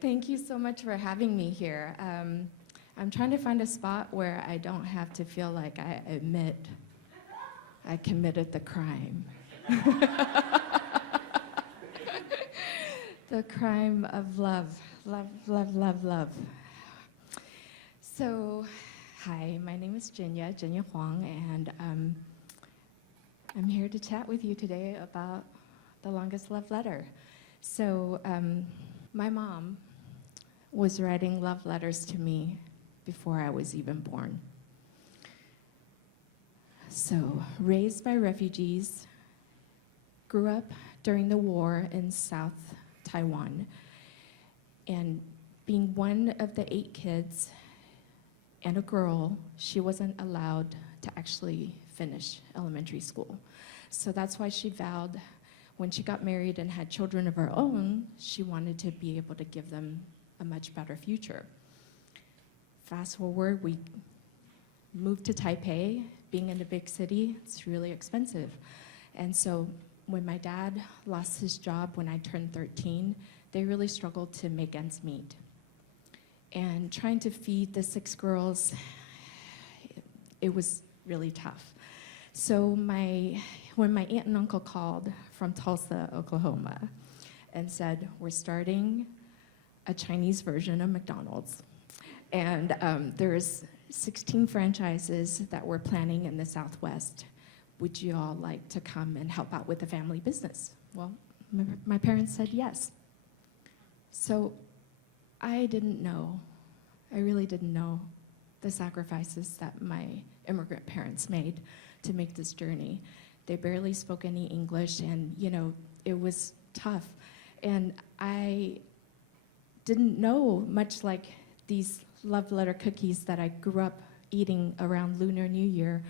Thank you so much for having me here. I'm trying to find a spot where I don't have to feel like I admit I committed the crime. The crime of love, love, love, love, love. So, hi, my name is Jin-Ya Huang, and I'm here to chat with you today about the longest love letter. So, my mom was writing love letters to me before I was even born. So, raised by refugees, grew up during the war in South Taiwan, and being one of the 8 kids and a girl, she wasn't allowed to actually finish elementary school. So that's why she vowed when she got married and had children of her own, she wanted to be able to give them a much better future. Fast forward, we moved to Taipei. Being in a big city, it's really expensive. And so when my dad lost his job when I turned 13, they really struggled to make ends meet. And trying to feed the 6 girls, it was really tough. So when my aunt and uncle called from Tulsa, Oklahoma, and said, we're starting a Chinese version of McDonald's. And there's 16 franchises that we're planning in the Southwest. Would you all like to come and help out with the family business? Well, my parents said yes. So I didn't know, I really didn't know the sacrifices that my immigrant parents made to make this journey. They barely spoke any English, and it was tough. And I didn't know, much like these love letter cookies that I grew up eating around Lunar New Year,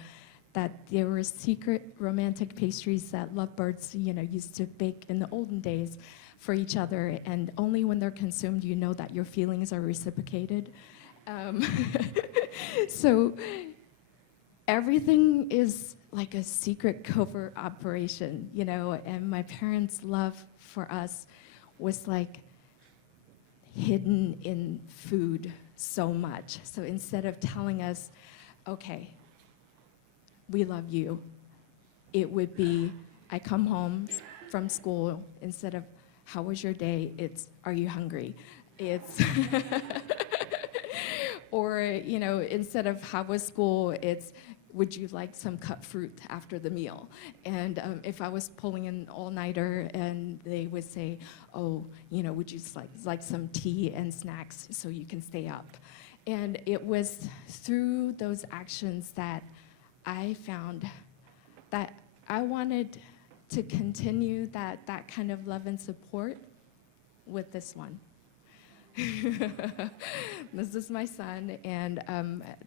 that there were secret romantic pastries that lovebirds used to bake in the olden days for each other, and only when they're consumed you know that your feelings are reciprocated. So everything is like a secret covert operation, and my parents' love for us was like hidden in food so much. So instead of telling us, okay, we love you, it would be, I come home from school, instead of, how was your day? It's, are you hungry? It's, or, instead of how was school, it's, would you like some cut fruit after the meal? And if I was pulling an all-nighter and they would say, oh, would you like some tea and snacks so you can stay up? And it was through those actions that I found that I wanted to continue that kind of love and support with this one. This is my son, and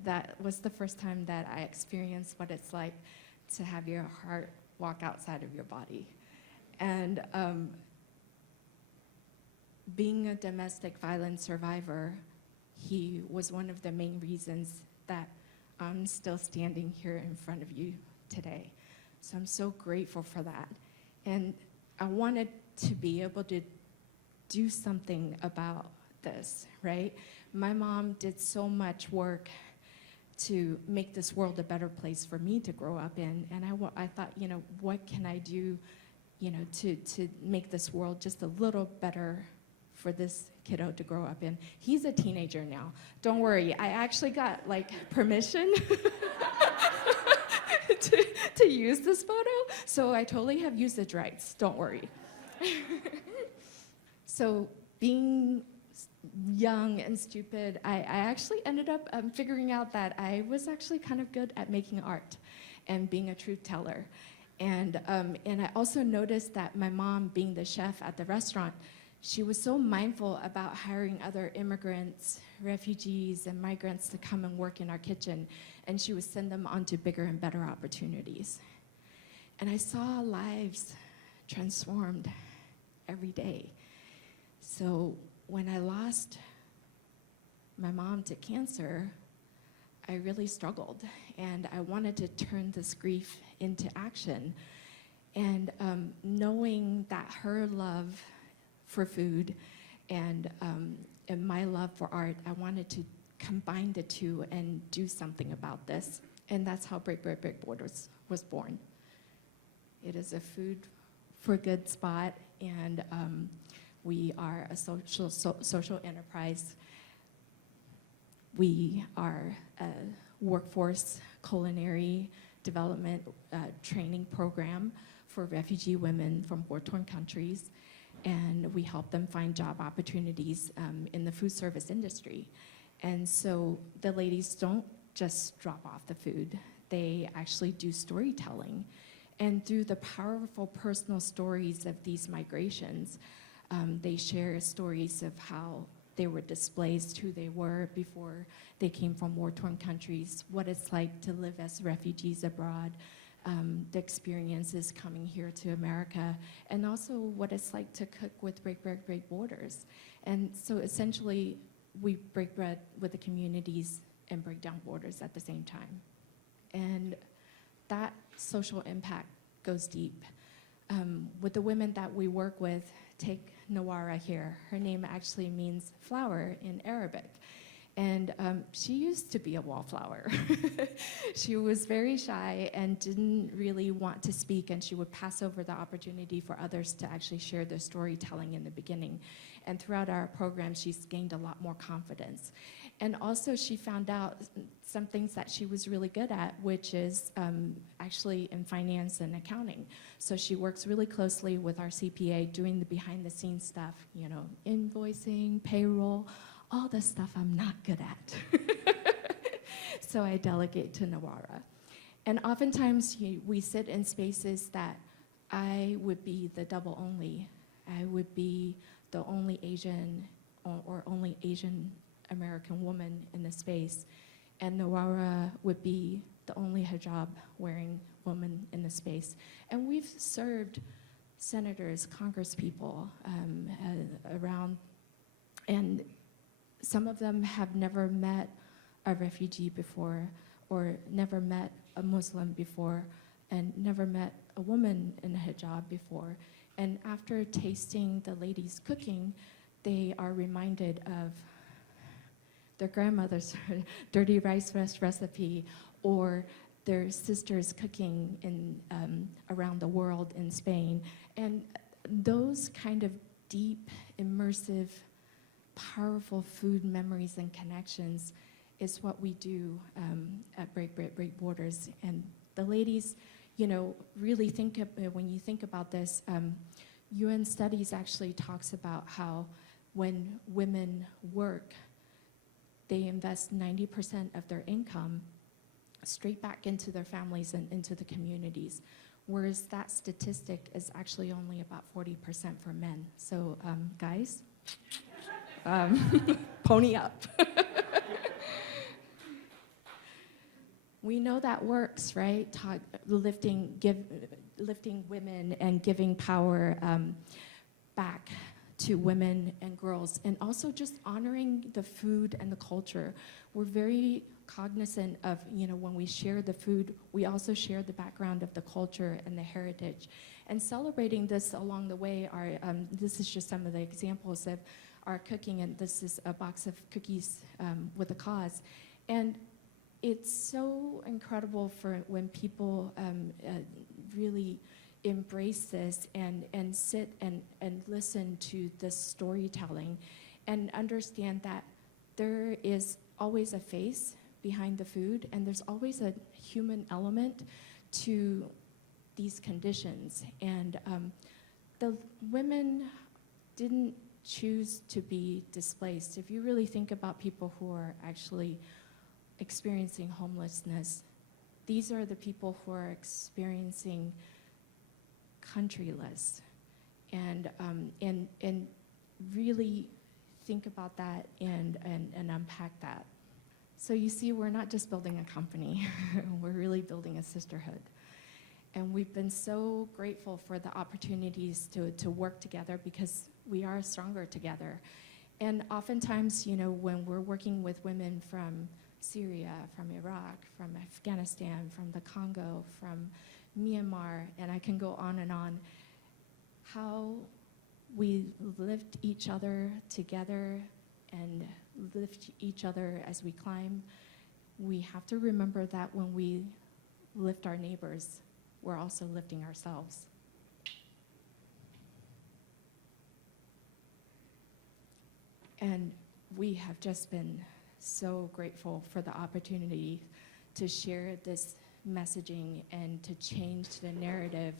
that was the first time that I experienced what it's like to have your heart walk outside of your body. And being a domestic violence survivor, he was one of the main reasons that I'm still standing here in front of you today. So I'm so grateful for that. And I wanted to be able to do something about this, right? My mom did so much work to make this world a better place for me to grow up in, and I thought, what can I do, to make this world just a little better for this kiddo to grow up in. He's a teenager now. Don't worry, I actually got permission to use this photo, so I totally have usage rights, don't worry. So being young and stupid, I actually ended up figuring out that I was actually kind of good at making art and being a truth teller. And I also noticed that my mom, being the chef at the restaurant, she was so mindful about hiring other immigrants, refugees, and migrants to come and work in our kitchen, and she would send them on to bigger and better opportunities. And I saw lives transformed every day. So when I lost my mom to cancer, I really struggled, and I wanted to turn this grief into action. And knowing that her love for food And in my love for art, I wanted to combine the two and do something about this. And that's how Break Bread, Break Borders was born. It is a food for good spot, and we are a social enterprise. We are a workforce culinary development training program for refugee women from war-torn countries, and we help them find job opportunities in the food service industry. And so the ladies don't just drop off the food, they actually do storytelling. And through the powerful personal stories of these migrations, they share stories of how they were displaced, who they were before they came from war-torn countries, what it's like to live as refugees abroad, the experiences coming here to America, and also what it's like to cook with Break Bread, Break Borders. And so essentially, we break bread with the communities and break down borders at the same time. And that social impact goes deep. With the women that we work with, take Nawara here. Her name actually means flower in Arabic. And she used to be a wallflower. She was very shy and didn't really want to speak, and she would pass over the opportunity for others to actually share their storytelling in the beginning. And throughout our program, she's gained a lot more confidence. And also she found out some things that she was really good at, which is actually in finance and accounting. So she works really closely with our CPA doing the behind the scenes stuff, you know, invoicing, payroll, all the stuff I'm not good at. So I delegate to Nawara. And oftentimes we sit in spaces that I would be the double only. I would be the only Asian or only Asian American woman in the space. And Nawara would be the only hijab wearing woman in the space. And we've served senators, congresspeople around, and some of them have never met a refugee before, or never met a Muslim before, and never met a woman in a hijab before. And after tasting the ladies cooking, they are reminded of their grandmother's dirty rice recipe, or their sisters cooking in, around the world in Spain. And those kind of deep, immersive, powerful food memories and connections is what we do at Break Bread, Break Borders. And the ladies, you know, really think of, when you think about this, UN Studies actually talks about how when women work, they invest 90% of their income straight back into their families and into the communities, whereas that statistic is actually only about 40% for men. So guys, pony up. We know that works, right? Lifting women and giving power back to women and girls, and also just honoring the food and the culture. We're very cognizant of, you know, when we share the food, we also share the background of the culture and the heritage. And celebrating this along the way are, this is just some of the examples of our cooking, and this is a box of cookies with a cause. And it's so incredible for when people really embrace this and sit and listen to this storytelling and understand that there is always a face behind the food, and there's always a human element to these conditions. And the women didn't choose to be displaced. If you really think about people who are actually experiencing homelessness, these are the people who are experiencing countryless, and really think about that and unpack that. So you see, we're not just building a company, we're really building a sisterhood. And we've been so grateful for the opportunities to work together, because we are stronger together. And oftentimes, you know, when we're working with women from Syria, from Iraq, from Afghanistan, from the Congo, from Myanmar, and I can go on and on, how we lift each other together and lift each other as we climb. We have to remember that when we lift our neighbors, we're also lifting ourselves. And we have just been so grateful for the opportunity to share this messaging and to change the narrative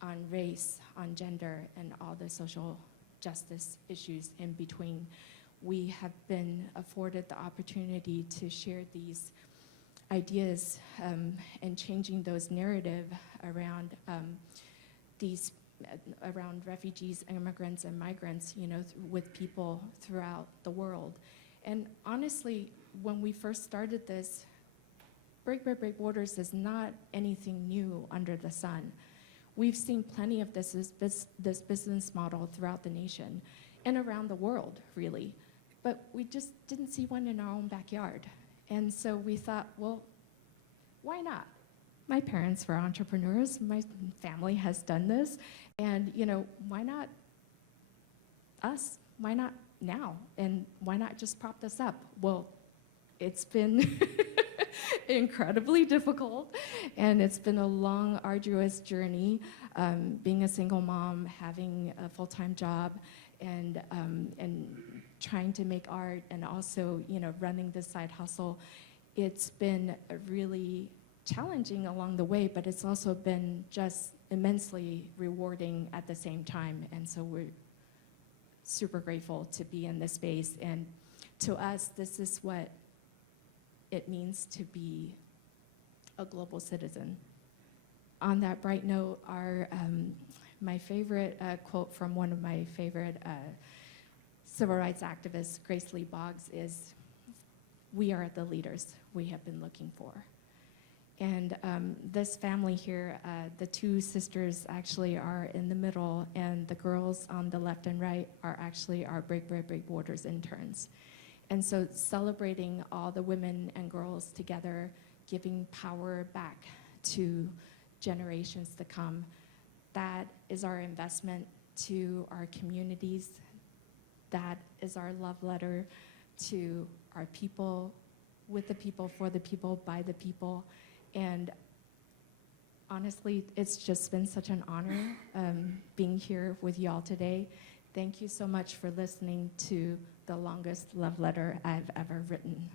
on race, on gender, and all the social justice issues in between. We have been afforded the opportunity to share these ideas and changing those narrative around around refugees, immigrants, and migrants, with people throughout the world. And honestly, when we first started this, Break Borders is not anything new under the sun. We've seen plenty of this business model throughout the nation and around the world, really. But we just didn't see one in our own backyard. And so we thought, well, why not? My parents were entrepreneurs. My family has done this. And, why not us? Why not now? And why not just prop this up? Well, it's been incredibly difficult, and it's been a long, arduous journey, being a single mom, having a full-time job, and trying to make art, and also, running this side hustle. It's been really challenging along the way, but it's also been just immensely rewarding at the same time. And so we're super grateful to be in this space. And to us, this is what it means to be a global citizen. On that bright note, my favorite quote from one of my favorite civil rights activists, Grace Lee Boggs, is, "We are the leaders we have been looking for." And this family here, the two sisters actually are in the middle, and the girls on the left and right are actually our Break Borders interns. And so celebrating all the women and girls together, giving power back to generations to come, that is our investment to our communities. That is our love letter to our people, with the people, for the people, by the people. And honestly, it's just been such an honor being here with you all today. Thank you so much for listening to the longest love letter I've ever written.